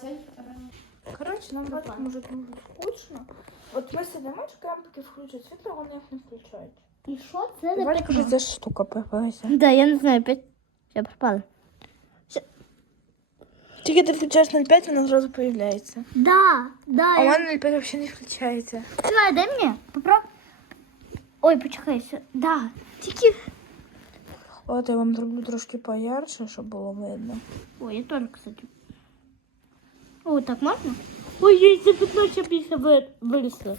цей. Коротше, нам вроде може дуже скучно. От ми сидимо, чекаємо, поки включать світло, вони їх не включають. І що це за Бачиш, таке? ця штука появилася. Да, я не знаю, опять. Все пропало. Тільки ти включаєш 0,5, вона зразу появляється. Да, да. А у я... мене 0,5 взагалі не включається. Давай, дай мені. Попробуй. Ой, почекай. все. Да. Тільки. От я вам зроблю трошки поярше, щоб було видно. Ой, я тоже, кстати. О, так можно? Ой, я из-за пятна еще більше ви- вилізло.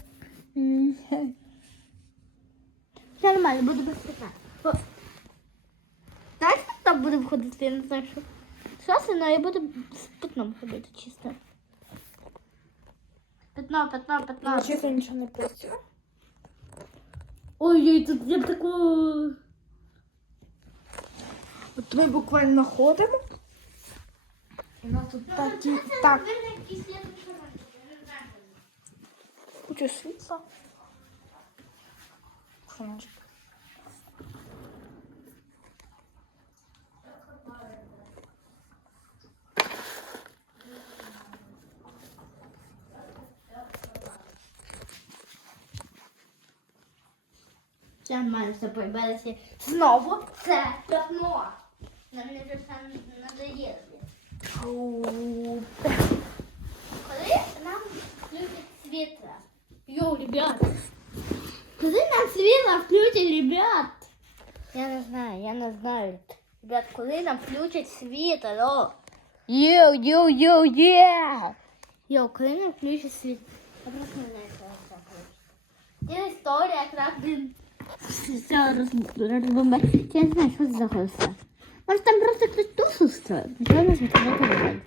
Все нормально, буду без пятна. О. Знаєш, як так буду ходити? Я не знаю, що. Зараз, але я буду з пятном ходити чисто. Пятно, пятно, пятно. Ну, чесно, нічого не працює. Ой-ой, тут я таку... От ми буквально ходимо. У нас тут такі, так, куча світла. Сонечко. Все нормально, все. Знову це пятно. Нам не вже все надоїли. Коли нам включать світло? Йоу, ребят. Коли нам світло включать, ребят? Я не знаю, я не знаю. Ребят, коли нам включать світло? Йоу, йоу, йоу, є! Йоу, коли нам включать світло? Я просто не знаю, що це хоче. Є історія, все розбомбе. Я не знаю, що це за голоса. Може там просто хтось тушу строїв? Не закрити двері.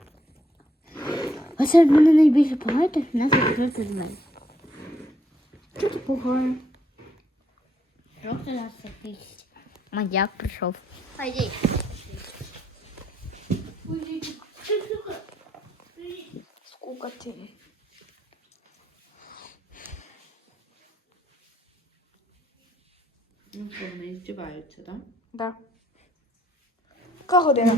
Оце в мене найбільше пугає, що нас закрити двері. Що ти пугає? Просто нас якийсь маньяк прийшов. Пойди. Скукотіли. Ну що, вони здіваються, так? Да. Яка година?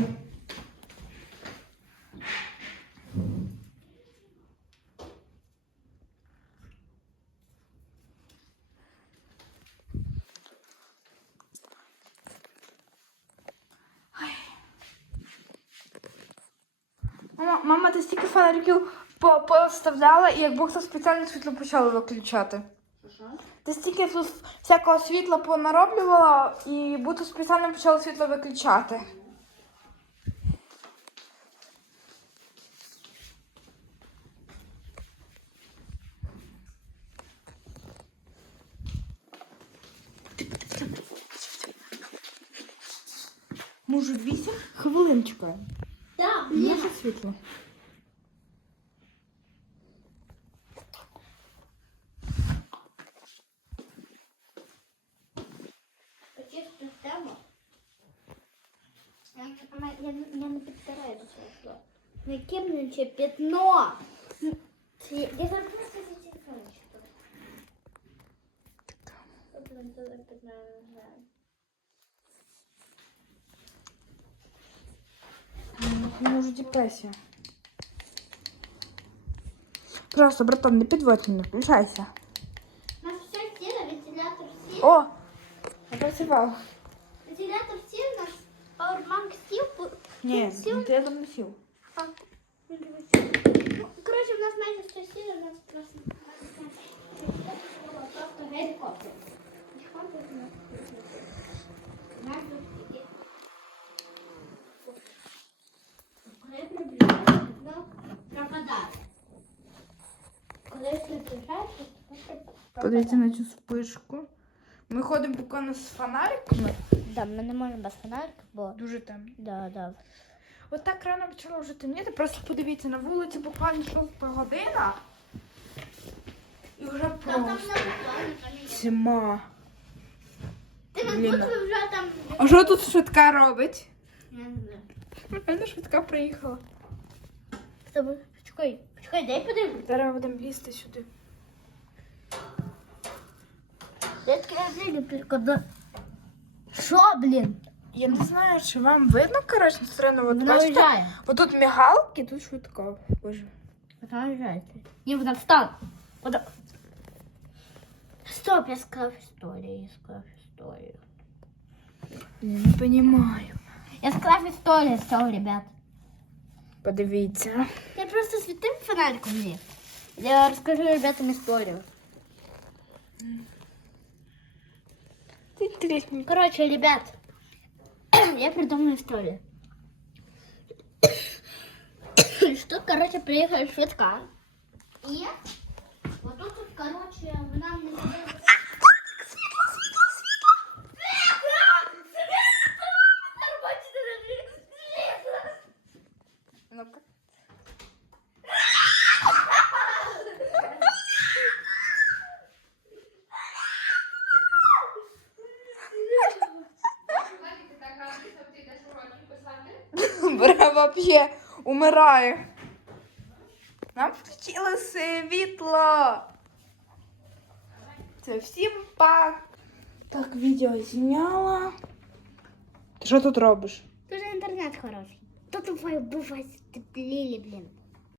Мама, мама, ти стільки фонариків по- поставляла, і як Бог то спеціально світло почали виключати. Що? Ти стільки тут всякого світла понароблювала і будто спеціально почала світло виключати. Може, вісім хвилин чекаємо. Да, Є світло. Почисту тему. Я, не підтираю до світло. На яким пятно? Я зараз просто за телефон читаю. Блин, це за пятно, я не знаю. Може, депресія. Просто, братан, не підводь мене, включайся. У нас все сіло, вентилятор сів. О! Напрацював. Вентилятор сів, у нас пауербанк сів. пу- Ні, сів. ти я там не сів. А, він тебе сів. Ну, коротше, в нас майже все сіло, у нас просто... Просто гелікоптер. Гелікоптер у нас. Подивіться на цю спишку. Ми ходимо буквально з фонариками. Да, ми не можемо без фонарика, бо... Дуже темно. Да, да. От так рано почало вже темніти. Просто подивіться, на вулиці буквально шоста година. І вже просто зима. Ти Блін. тут вже там... А що тут швидка робить? Я не знаю. Нормально швидка приїхала. Почекай, почекай, дай подивлюсь. Зараз будемо лізти сюди. Я таке не коли... Що, блін? Я не знаю, чи вам видно, коротше, стрено, от Вона бачите, уезжает. отут мігалки, тут швидко. Боже. Вона уезжает. Не, вот так, встань. Вот так. Стоп, я сказав історію, я сказав історію. Я не розумію. Я сказав історію, все, ребят. Подивіться. Я просто святым фонариком мне. Я расскажу ребятам историю. Короче, ребят, я придумала историю. Что, короче, приехали шведка. И вот тут, короче, нам не Вообще умирає. Нам включили світло. Це всім па. Так, відео зняла. Ти що тут робиш? Тут інтернет хороший. Тут буває, теплее, блин.